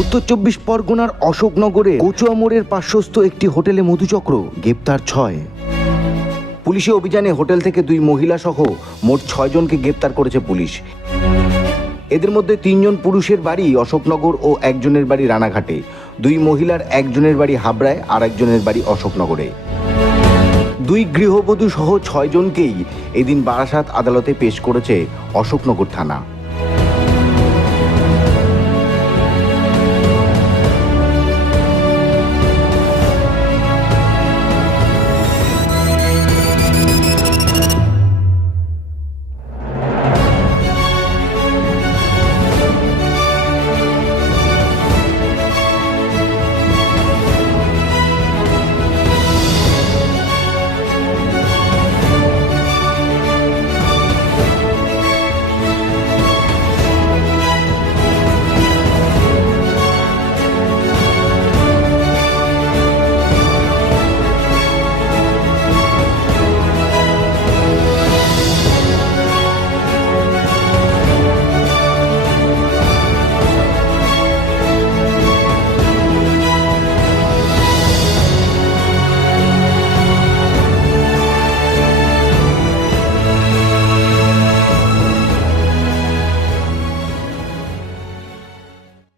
উত্তর চব্বিশ পরগনার অশোকনগরে কচুয়া মোড়ের পার্শ্বস্থ একটি হোটেলে মধুচক্র, গ্রেপ্তার ছয়। পুলিশি অভিযানে হোটেল থেকে দুই মহিলা সহ মোট ছয়জনকে গ্রেপ্তার করেছে পুলিশ। এদের মধ্যে তিনজন পুরুষের বাড়ি অশোকনগর ও একজনের বাড়ি রানাঘাটে। দুই মহিলার একজনের বাড়ি হাবড়ায় আর একজনের বাড়ি অশোকনগরে। দুই গৃহবধূ সহ ছয়জনকেই এদিন বারাসাত আদালতে পেশ করেছে অশোকনগর থানা।